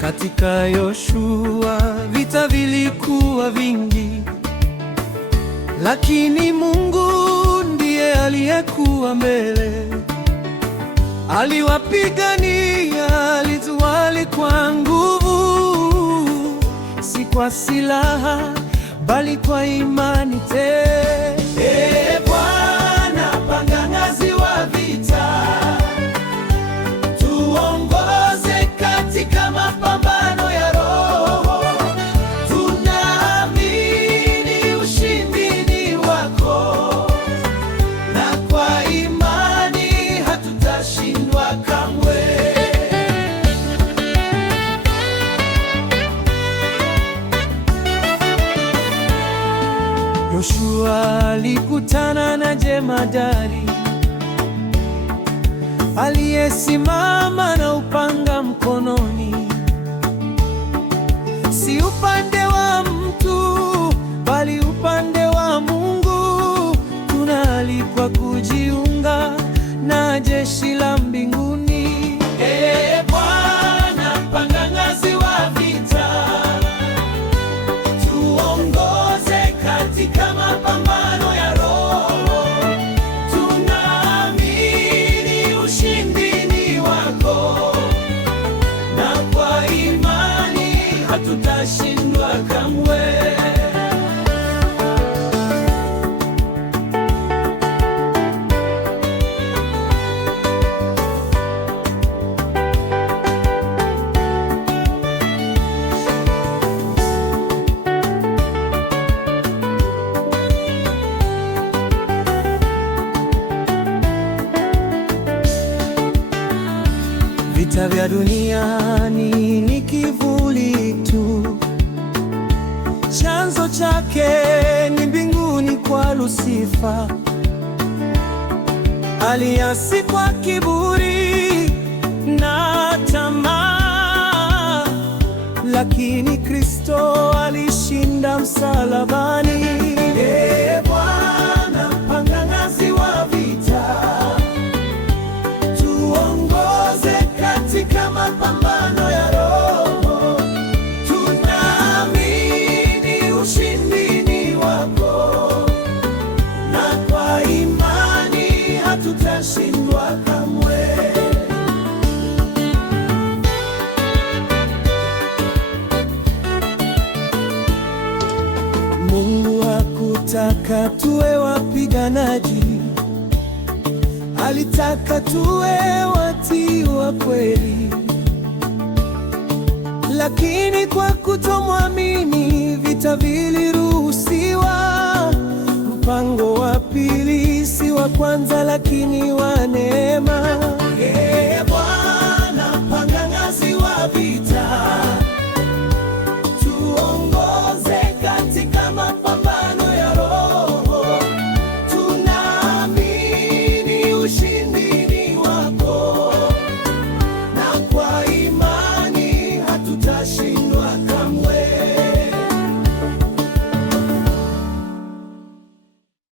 Katika Yoshua vita vilikuwa vingi, lakini Mungu ndiye aliyekuwa mbele. Aliwapigania, alitawala kwa nguvu, si kwa silaha bali kwa imani tele. Ee Bwana, panganazi wa vita, tuongoze katika mapambano ya roho. Tunaamini ushindi ni wako, na kwa imani hatutashindwa kamwe. Yoshua alikutana na jemadari aliyesimama na upanga mkononi. Si upande wa mtu bali upande wa Mungu. Tunaalikwa kujiunga na jeshi la mbinguni. Ee Bwana, panganazi wa vita, tuongoze katika mapambano ya roho. Tunaamini ushindi ni wako, na kwa imani hatutashindwa kamwe. Vita vya duniani ni kivuli tu, chanzo chake ni mbinguni kwa Lusifa. Aliasi kwa kiburi na tamaa, lakini Kristo alishinda msalabani. Ee Bwana, panganazi wa vita, tuongoze katika mapambano ya roho. Tunaamini ushindi ni wako, na kwa imani hatutashindwa kamwe. Mungu hakutaka tuwe wapiganaji, alitaka tuwe watii wa kweli. Lakini kwa kutomwamini vita viliruhusiwa. Mpango wa pili si wa kwanza, lakini wa neema. Ee Bwana, panganazi wa vita,